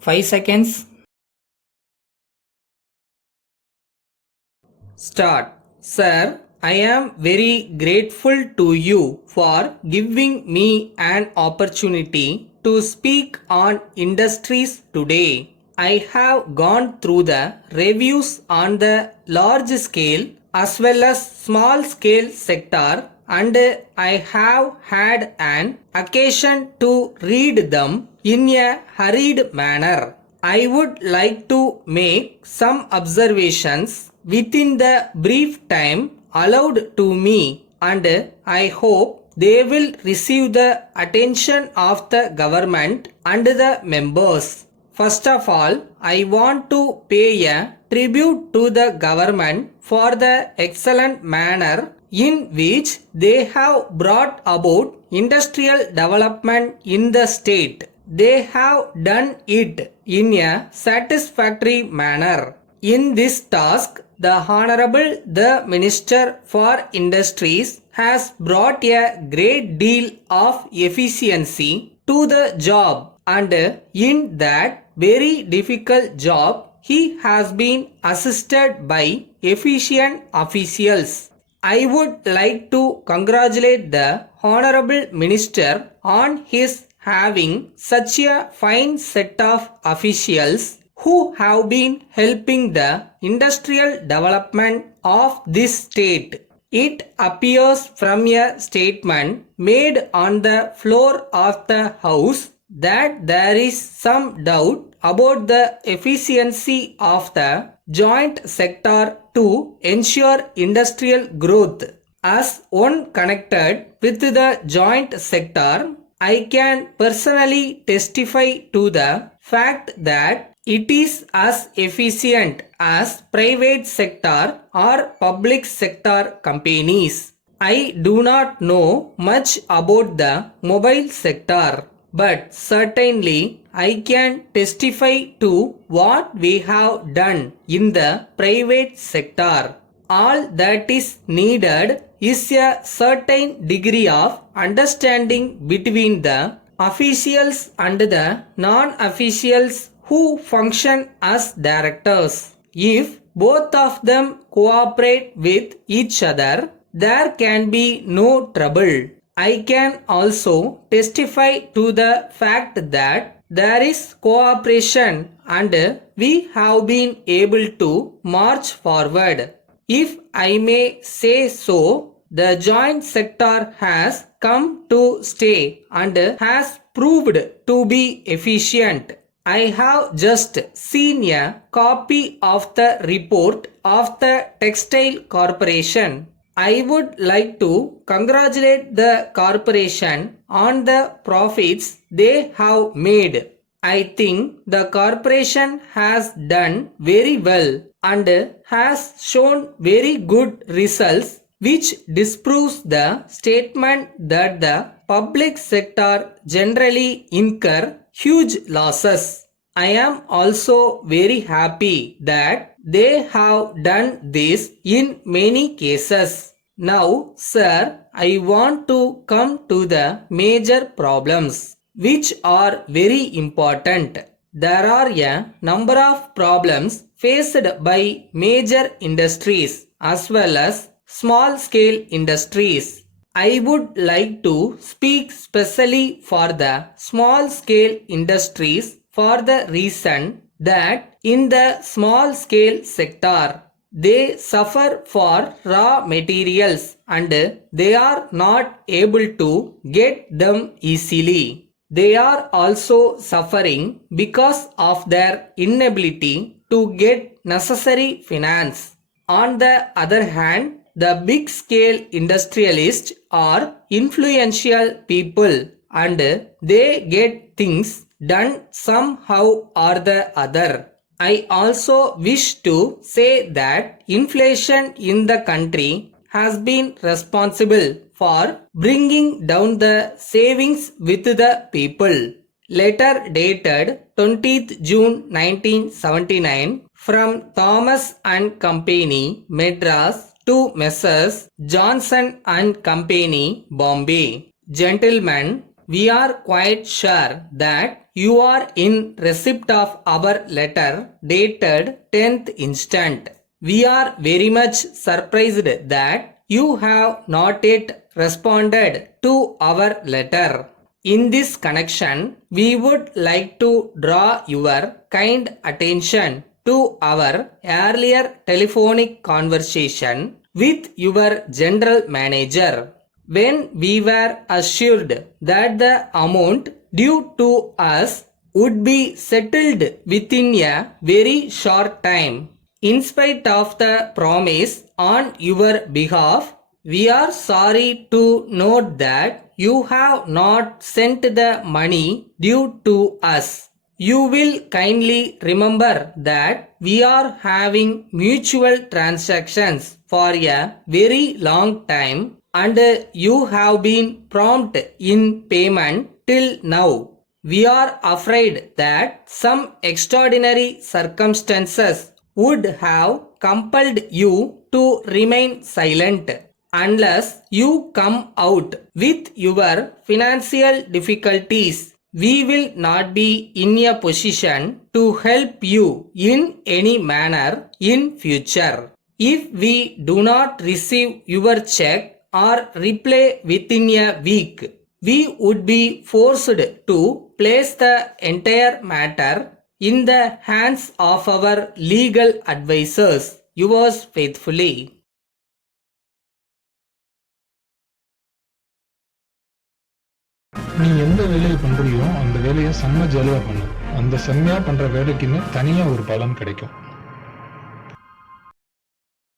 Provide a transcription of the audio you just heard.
5 seconds. Start. Sir, I am very grateful to you for giving me an opportunity to speak on industries today. I have gone through the reviews on the large scale as well as small scale sector, and I have had an occasion to read them in a hurried manner. I would like to make some observations within the brief time allowed to me, and I hope they will receive the attention of the government and the members. First of all, I want to pay a tribute to the government for the excellent manner in which they have brought about industrial development in the state. They have done it in a satisfactory manner. In this task, the Honorable the Minister for Industries has brought a great deal of efficiency to the job, and in that very difficult job, he has been assisted by efficient officials. I would like to congratulate the Honorable Minister on his having such a fine set of officials who have been helping the industrial development of this state. It appears from a statement made on the floor of the House that there is some doubt about the efficiency of the joint sector to ensure industrial growth. As one connected with the joint sector, I can personally testify to the fact that it is as efficient as private sector or public sector companies. I do not know much about the mobile sector, but certainly I can testify to what we have done in the private sector. All that is needed is a certain degree of understanding between the officials and the non-officials who function as directors. If both of them cooperate with each other, there can be no trouble. I can also testify to the fact that there is cooperation and we have been able to march forward. If I may say so, the joint sector has come to stay and has proved to be efficient. I have just seen a copy of the report of the Textile Corporation. I would like to congratulate the corporation on the profits they have made. I think the corporation has done very well and has shown very good results, which disproves the statement that the public sector generally incur huge losses. I am also very happy that they have done this in many cases. Now, sir, I want to come to the major problems, which are very important. There are a number of problems faced by major industries as well as small scale industries. I would like to speak specially for the small scale industries for the reason that in the small scale sector they suffer for raw materials and they are not able to get them easily. They are also suffering because of their inability to get necessary finance. On the other hand, the big scale industrialists are influential people and they get things done somehow or the other. I also wish to say that inflation in the country has been responsible for bringing down the savings with the people. Letter dated 20th June 1979 from Thomas and Company, Madras to Messrs. Johnson and Company, Bombay. Gentlemen, we are quite sure that you are in receipt of our letter dated 10th instant. We are very much surprised that you have not yet responded to our letter. In this connection, we would like to draw your kind attention to our earlier telephonic conversation with your general manager. When we were assured that the amount due to us would be settled within a very short time, in spite of the promise on your behalf, we are sorry to note that you have not sent the money due to us. You will kindly remember that we are having mutual transactions for a very long time and you have been prompt in payment till now. We are afraid that some extraordinary circumstances would have compelled you to remain silent. Unless you come out with your financial difficulties, we will not be in a position to help you in any manner in future. If we do not receive your check or reply within a week, we would be forced to place the entire matter in the hands of our legal advisors. Yours faithfully. நீ எந்த வேலையை பண்றியோ அந்த வேலையை செம்ம ஜாலியா பண்ணு. அந்த செம்மையா பண்ற வேலைக்குன்னு தனியா ஒரு பலன் கிடைக்கும்.